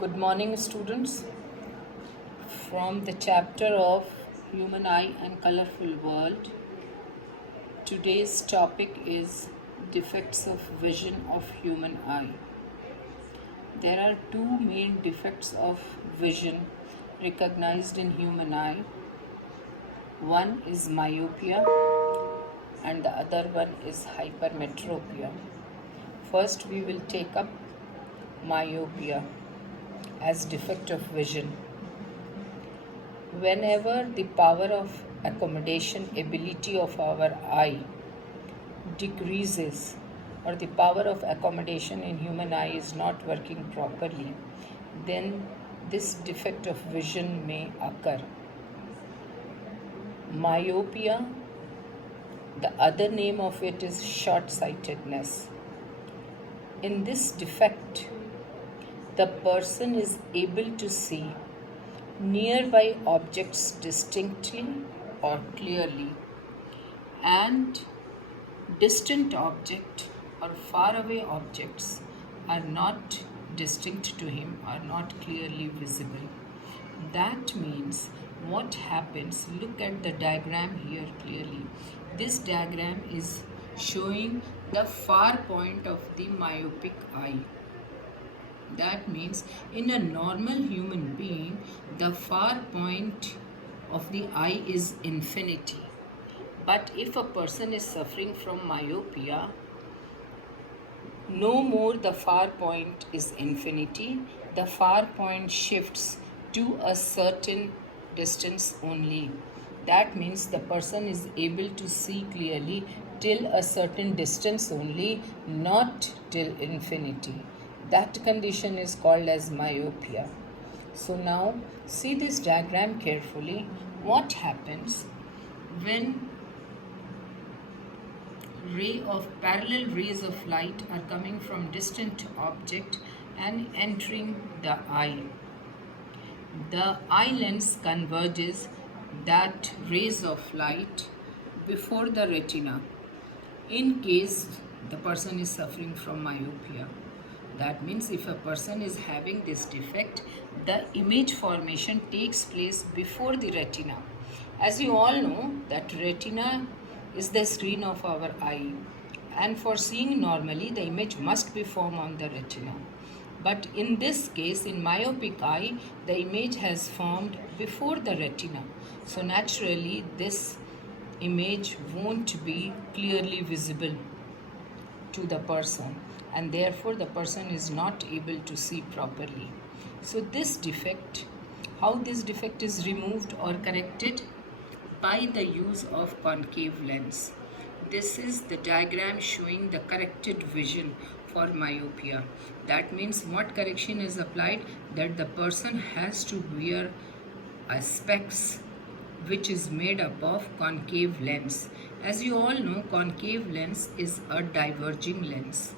Good morning, students. From the chapter of Human Eye and Colorful World, today's topic is defects of vision of human eye. There are two main defects of vision recognized in human eye. One is myopia and the other one is hypermetropia. First, we will take up myopia as defect of vision. Whenever the power of accommodation ability of our eye decreases, or the power of accommodation in human eye is not working properly, then this defect of vision may occur. Myopia, the other name of it is short-sightedness. In this defect, the person is able to see nearby objects distinctly or clearly, and distant object or faraway objects are not distinct to him, are not clearly visible. That means what happens, look at the diagram here clearly. This diagram is showing the far point of the myopic eye. That means in a normal human being, the far point of the eye is infinity. But if a person is suffering from myopia, no more the far point is infinity. The far point shifts to a certain distance only. That means the person is able to see clearly till a certain distance only, not till infinity. That condition is called as myopia. So now see this diagram carefully. What happens when parallel rays of light are coming from distant object and entering the eye? The eye lens converges that rays of light before the retina in case the person is suffering from myopia. That means if a person is having this defect, the image formation takes place before the retina. As you all know, that retina is the screen of our eye, and for seeing normally, the image must be formed on the retina. But in this case, in myopic eye, the image has formed before the retina. So naturally, this image won't be clearly visible to the person, and therefore the person is not able to see properly. So this defect, how this defect is removed or corrected? By the use of concave lens. This is the diagram showing the corrected vision for myopia. That means what correction is applied? That the person has to wear a specs which is made up of concave lens. As you all know, concave lens is a diverging lens.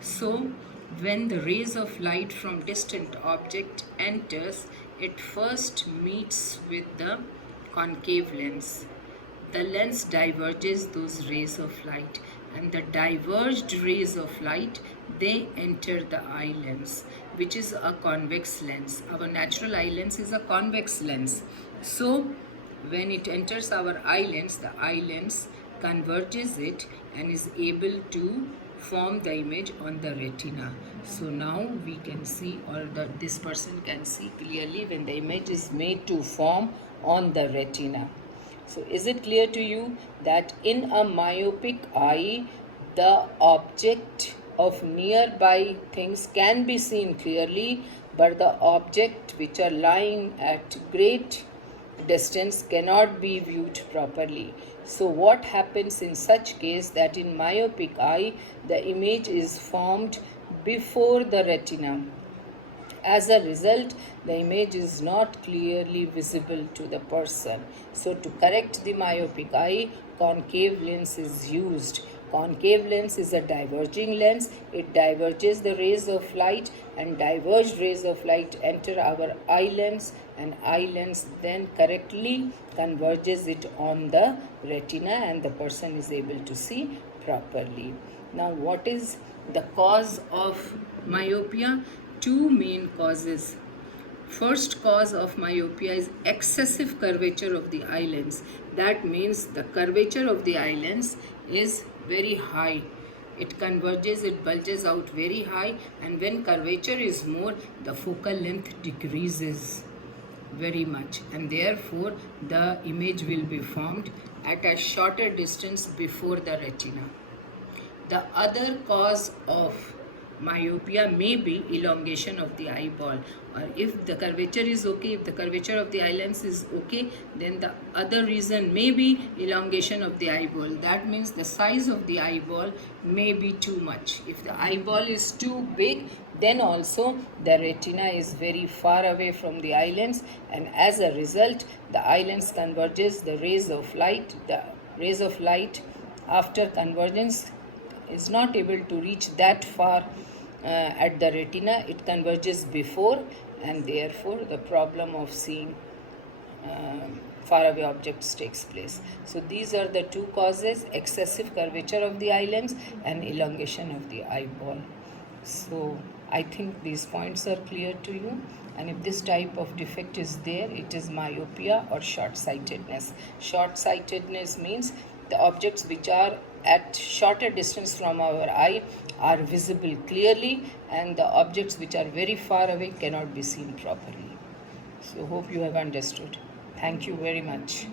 So when the rays of light from distant object enters, it first meets with the concave lens. The lens diverges those rays of light, and the diverged rays of light, they enter the eye lens, which is a convex lens. Our natural eye lens is a convex lens. So when it enters our eye lens, the eye lens converges it and is able to form the image on the retina. So now we can see, or this person can see clearly when the image is made to form on the retina. So is it clear to you that in a myopic eye, the object of nearby things can be seen clearly, but the object which are lying at great distance cannot be viewed properly. So what happens in such case, that in myopic eye, the image is formed before the retina. As a result, the image is not clearly visible to the person. So to correct the myopic eye, concave lens is used. Concave lens is a diverging lens. It diverges the rays of light, and diverged rays of light enter our eye lens, and eye lens then correctly converges it on the retina, and the person is able to see properly. Now, what is the cause of myopia? two main causes. First cause of myopia is excessive curvature of the eye lens. That means the curvature of the eye lens is very high. It converges, it bulges out very high, and when curvature is more, the focal length decreases very much, and therefore the image will be formed at a shorter distance before the retina. The other cause of myopia may be elongation of the eyeball, or if the curvature is okay, if the curvature of the eye lens is okay, then the other reason may be elongation of the eyeball. That means the size of the eyeball may be too much. If the eyeball is too big, then also the retina is very far away from the eye lens, and as a result the eye lens converges. The rays of light after convergence is not able to reach that far at the retina. It converges before, and therefore the problem of seeing faraway objects takes place. So these are the two causes: excessive curvature of the eye lens and elongation of the eyeball. So I think these points are clear to you, and if this type of defect is there, it is myopia or short-sightedness. Short-sightedness means the objects which are at shorter distance from our eye are visible clearly, and the objects which are very far away cannot be seen properly. So hope you have understood. Thank you very much.